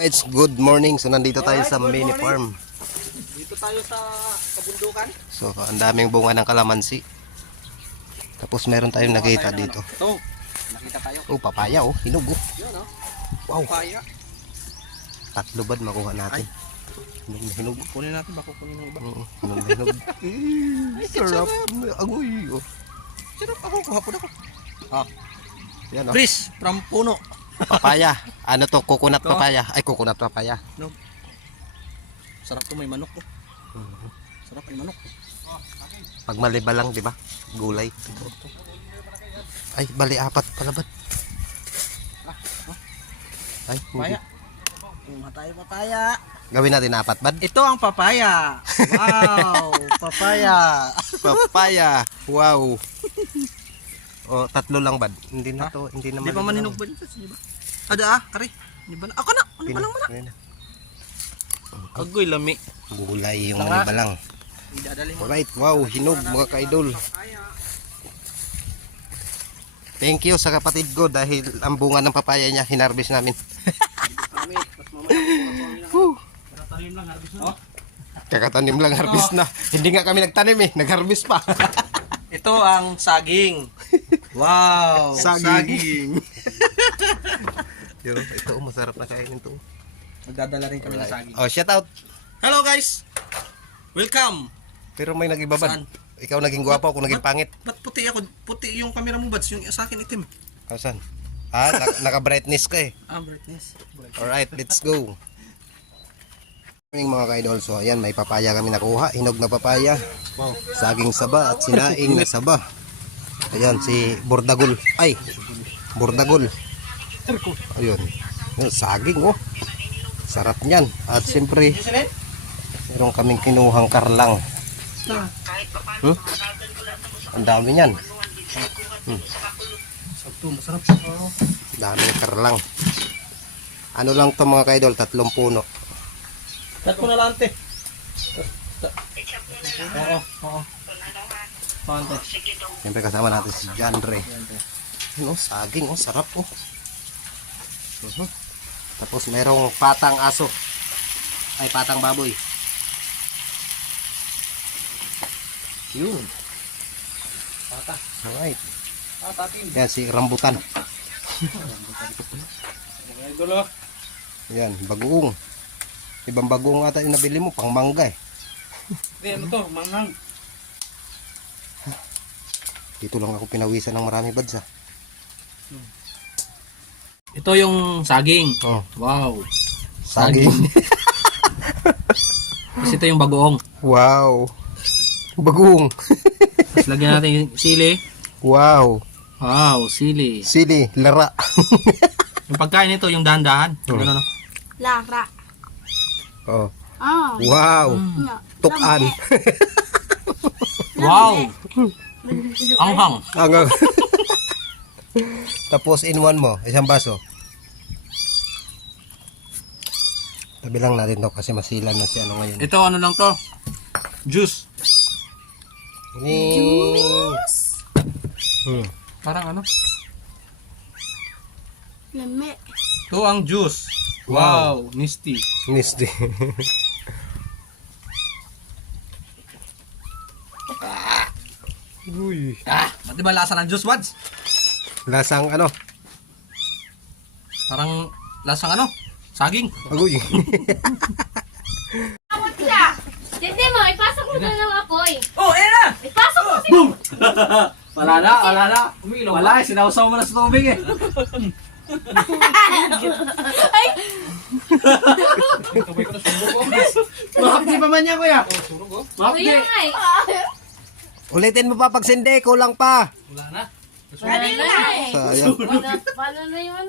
It's good morning. So nandito tayo sa mini farm. Dito tayo sa kabundukan. So ang daming bunga ng kalamansi. Tapos meron tayong nakita dito. Ito, nakita tayo. Oh, papaya oh, hinog oh. Yan oh. Wow. Papaya. Tatlo bad makuha natin. Hinog na hinog. Kunin natin, baka kunin yung iba. Hinog na hinog. Sarap. Agoy oh. Sarap ako, kuhapon ako. Ah. Yan oh. Fresh from puno. Papaya. Ano to? Coconut papaya. Ay, coconut papaya. No. Sarap to, may manok ko. Sarap may manok. Pag maliba lang, di ba? Gulay. Ay, bali apat pala ba? Ay, Papaya. Kuha tayo papaya. gawin natin apat bad. Ito ang papaya. Wow, papaya. Papaya. Wow. O, tatlo lang bad. Hindi na to, hindi naman. Di ba maninog ba dito? Di ba? Ada kari. Di ba na? Ako na. Ano ba lang mana? Agoy lami. Gulay yung maliba lang. Idadali mo. Alright, wow, hinog mga ka-idol. Thank you sa kapatid ko dahil ang bunga ng papaya niya hinarbis namin. Tanim lang harvest na. Kakatanim lang, harvest na. Hindi nga kami nagtanim eh, nag-harvest pa. Ito ang saging. Wow, Saging. Ito, masarap na kainin to. Magdadala rin kami ng saging. Oh, shout out. Hello guys. Welcome. Pero may nag-ibabad. Saan? Ikaw naging gwapo, ako naging pangit. Ba't puti ako? Puti yung camera mo, Bads. Yung sa akin itim. Saan? Ah, naka-brightness ka eh. Brightness. Alright, let's go. Morning mga ka-idol. So ayan, may papaya kami nakuha. Hinog na papaya. Wow. Saging saba at sinaing na saba. Ayan, si Bordagol. Ay, Bordagol. Ayun. Saging oh. Sarap niyan. At siyempre, meron kaming kinuhang karlang. Ang dami niyan. Masarap. Dami karlang. Ano lang to mga ka-idol? 3 puno. Cut ko na lang, te. Oo. Pante. Siyempre kasama natin si John Ray. Ano, saging oh, sarap oh. Tapos merong patang aso. Ay, patang baboy. Yun. Pata. Alright. Tatin. Yan si rambutan. Idol. Yan, bagoong. Ibang bagoong ata yung nabili mo, pang mangga eh. Ano to? Manghang. Dito lang ako pinawisan ng marami bads ah. Ito yung saging. Oh, Wow. saging. Tapos ito yung bagoong. Wow. Bagoong. Tapos lagyan natin yung sili. Wow. Wow, sili. Sili, lara. Yung pagkain nito, yung dahan-dahan. Ano no? Lara. Oh. Oh. Wow. No. Tukan. Wow. Anghang. Hanggang. Tapos in one mo, isang baso. Tabi lang natin to kasi masilan na si ano ngayon. Ito ano lang to? Juice. Juice. Parang ano? Lami. Ito ang juice. Wow, misty. Misty. Uy. Pati ba lasa ng juice, Wads? Lasang ano? Parang lasang ano? Saging. Agoy. Awat siya. Hindi mo, ipasok mo na ng apoy. Oh, ayan na! Ipasok mo Boom! Wala na. Wala, sinausaw mo na sa tubig eh. Ay! Mahapdi pa man niya, kuya. Mahapdi. Kuya nga eh. Ulitin mo pa pag sindi, kulang pa. Wala na. Wala na eh. Sayang. Paano na yun?